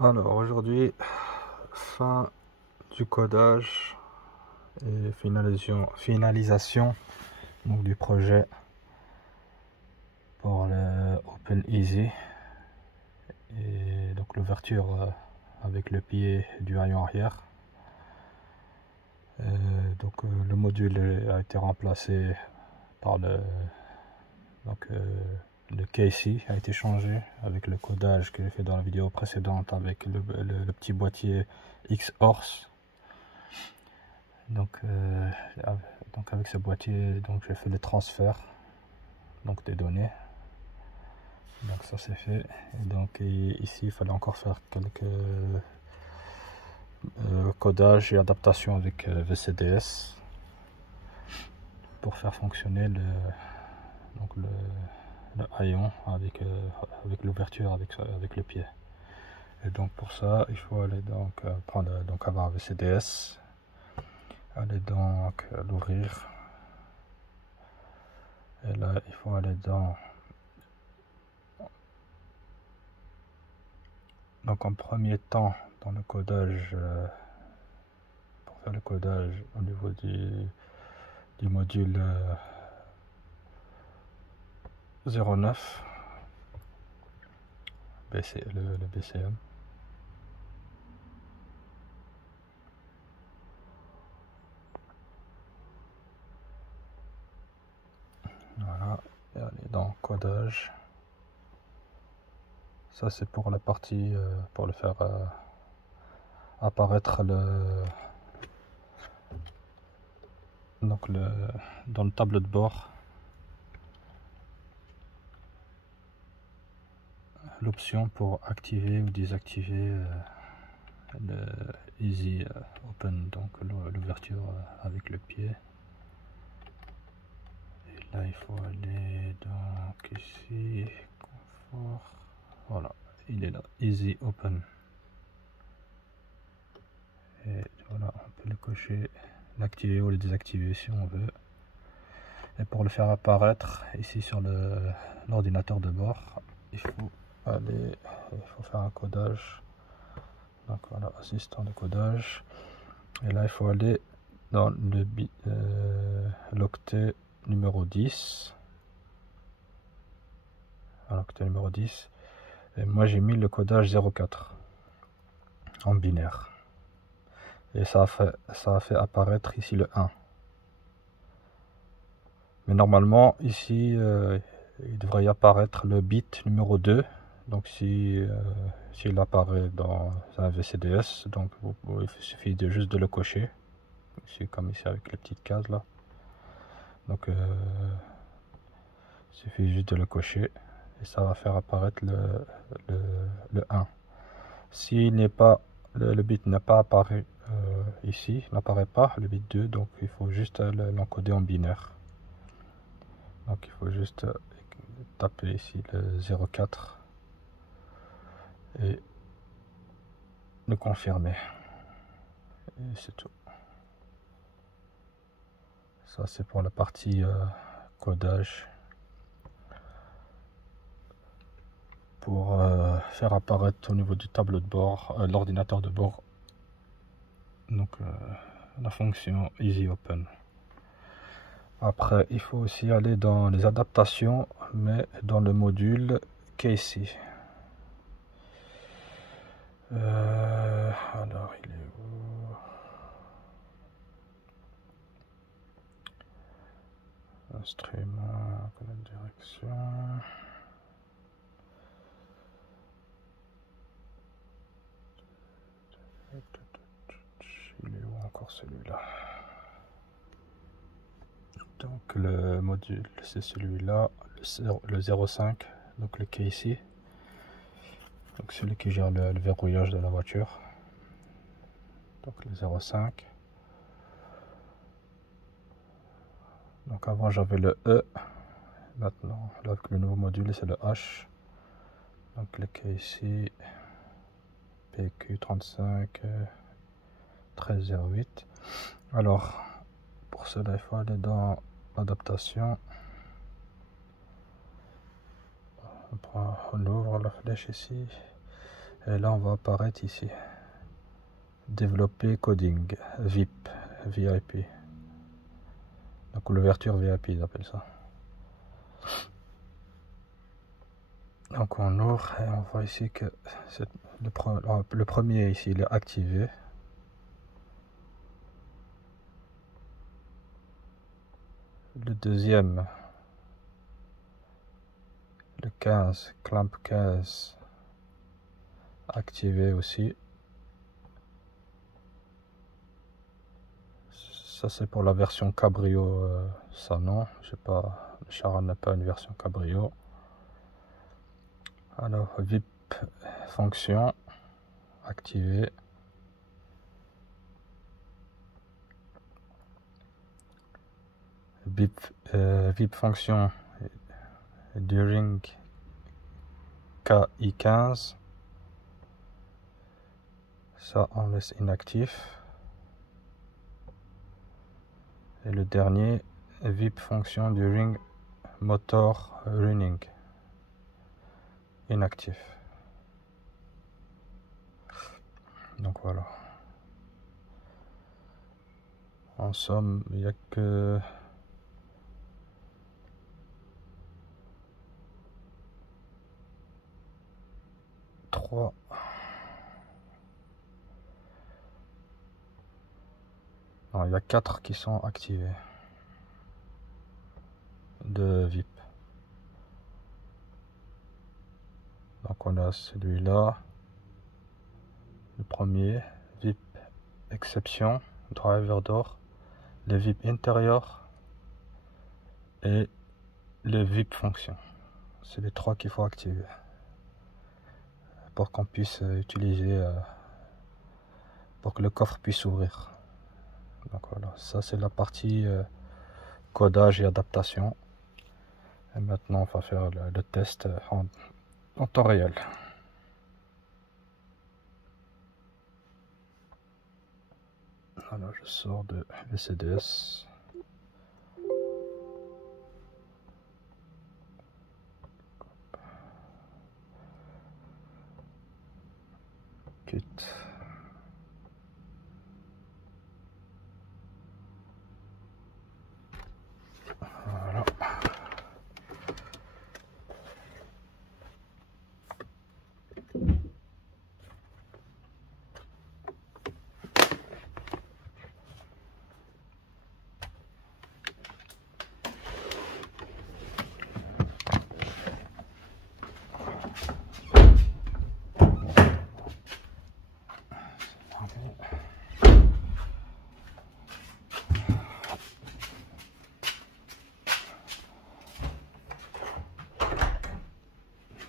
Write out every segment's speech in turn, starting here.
Alors aujourd'hui, fin du codage et finalisation donc, du projet pour le OpenEasy et donc l'ouverture avec le pied du haillon arrière. Le module a été remplacé par le casey a été changé avec le codage que j'ai fait dans la vidéo précédente avec le petit boîtier X-Horse. Donc avec ce boîtier, donc j'ai fait le transfert donc des données. Donc ça c'est fait. Et donc ici il fallait encore faire quelques codages et adaptations avec VCDS pour faire fonctionner le haillon avec l'ouverture avec le pied. Et donc pour ça il faut aller avoir un VCDS, aller donc l'ouvrir, et là il faut aller donc en premier temps dans le codage, pour faire le codage au niveau du module 09 le BCM. Voilà, et aller dans codage. Ça c'est pour la partie pour le faire apparaître dans le tableau de bord l'option pour activer ou désactiver le Easy Open, donc l'ouverture avec le pied. Et là il faut aller donc ici, confort, voilà, il est là, Easy Open. Et voilà, on peut le cocher, l'activer ou le désactiver si on veut. Et pour le faire apparaître ici sur l'ordinateur de bord, il faut faire un codage. Donc voilà, assistant de codage. Et là il faut aller dans l'octet numéro 10. L'octet numéro 10. Et moi j'ai mis le codage 04 en binaire. Et ça a fait apparaître ici le 1. Mais normalement ici il devrait y apparaître le bit numéro 2. Donc s'il apparaît dans un VCDS, donc il suffit juste de le cocher. C'est comme ici avec les petites cases là. Donc il suffit juste de le cocher et ça va faire apparaître le 1. S'il n'est pas, le bit n'a pas apparu ici, n'apparaît pas le bit 2, donc il faut juste l'encoder en binaire. Donc il faut juste taper ici le 04 et le confirmer. Et c'est tout. Ça c'est pour la partie codage. Pour faire apparaître au niveau du tableau de bord, l'ordinateur de bord, donc la fonction Easy Open. Après il faut aussi aller dans les adaptations, mais dans le module casey. Alors il est où? Instrument, colonne direction. Il est où encore celui-là? Donc le module c'est celui-là, le 05, donc le casey. Donc celui qui gère le verrouillage de la voiture. Donc le 05. Donc avant j'avais le E. Maintenant avec le nouveau module c'est le H. Donc le casey PQ35 1308. Alors pour cela il faut aller dans l'adaptation. On ouvre la flèche ici Et là on va apparaître ici. Développer coding, VIP, VIP. Donc l'ouverture VIP, ils appellent ça. Donc on ouvre et on voit ici que le premier ici il est activé. Le deuxième, le 15, clamp 15, activé aussi. Ça c'est pour la version cabrio, ça non, je sais pas, le Charan n'a pas une version cabrio. Alors VIP fonction activé. VIP fonction during KI15, ça on laisse inactif. Et le dernier, VIP fonction during motor running, inactif. Donc voilà. En somme, il n'y a que trois. Non, il y a 4 qui sont activés de VIP. Donc on a celui-là, le premier, VIP exception, driver door, le VIP intérieur et le VIP fonction. C'est les 3 qu'il faut activer pour qu'on puisse utiliser, pour que le coffre puisse s'ouvrir. Donc voilà, ça c'est la partie codage et adaptation. Et maintenant on va faire le test en temps réel. Voilà, je sors de LCDS. Quitte. Voilà.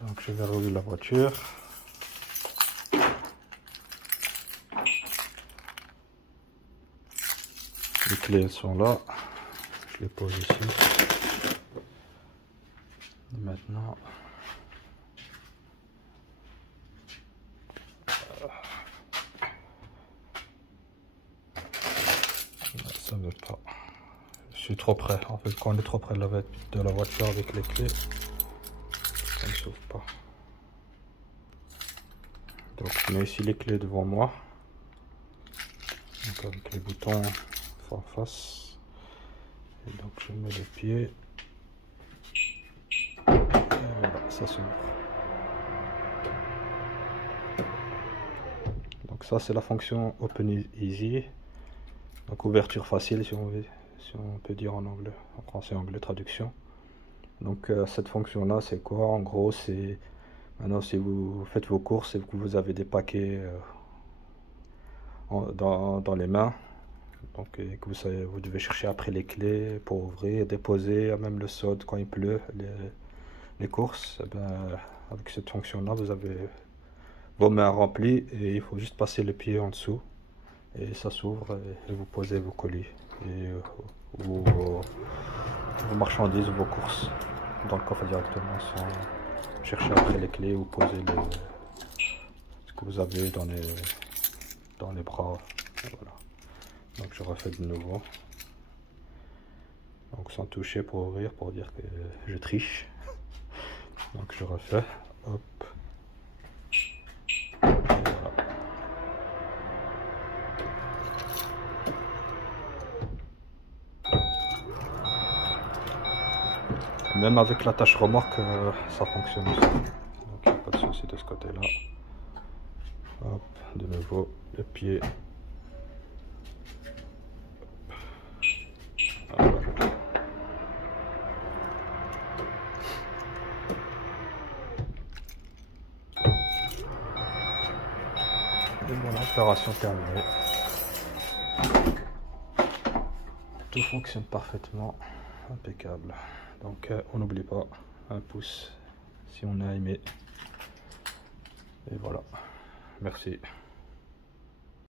Donc je verrouille la voiture. Les clés sont là. Je les pose ici. Et maintenant, ça ne veut pas. Je suis trop près. En fait, quand on est trop près de la voiture avec les clés, ça ne s'ouvre pas. Donc je mets ici les clés devant moi. Donc avec les boutons en face. Et donc je mets le pied. Et voilà, ça s'ouvre. Donc ça c'est la fonction Open Easy. Donc ouverture facile si on veut, si on peut dire en anglais, en français anglais traduction. Donc cette fonction là c'est quoi? En gros c'est maintenant si vous faites vos courses et que vous avez des paquets dans les mains, donc que vous devez chercher après les clés pour ouvrir, déposer, même le solde quand il pleut, les courses, et ben, avec cette fonction là vous avez vos mains remplies et il faut juste passer le pied en dessous et ça s'ouvre et vous posez vos colis et vos marchandises, vos courses dans le coffre directement sans chercher après les clés ou poser ce que vous avez dans les bras. Voilà. Donc je refais de nouveau. Donc sans toucher pour ouvrir, pour dire que je triche. Donc je refais. Hop. Même avec l'attache remorque, ça fonctionne aussi. Donc il n'y a pas de souci de ce côté-là. Hop, de nouveau, le pied. Voilà. Et voilà, opération terminée. Tout fonctionne parfaitement, impeccable. Donc on n'oublie pas un pouce si on a aimé. Et voilà, merci.